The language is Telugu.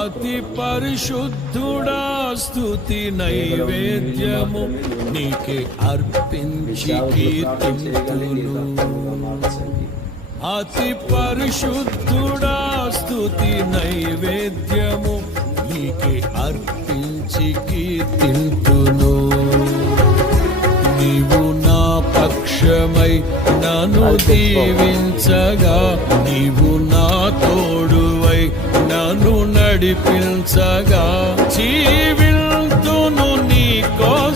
అతి పరిశుద్ధుడా స్తుతి నైవేద్యము నీకే అర్పించి కీర్తింతును. అతి పరిశుద్ధుడా స్తుతి నైవేద్యము నీకే అర్పించి కీర్తింతును. నీవు నా పక్షమై నన్ను దీవించగా, నీవు నా తోడువై నన్ను నడిపించగా, జీవింతును నీ కోసం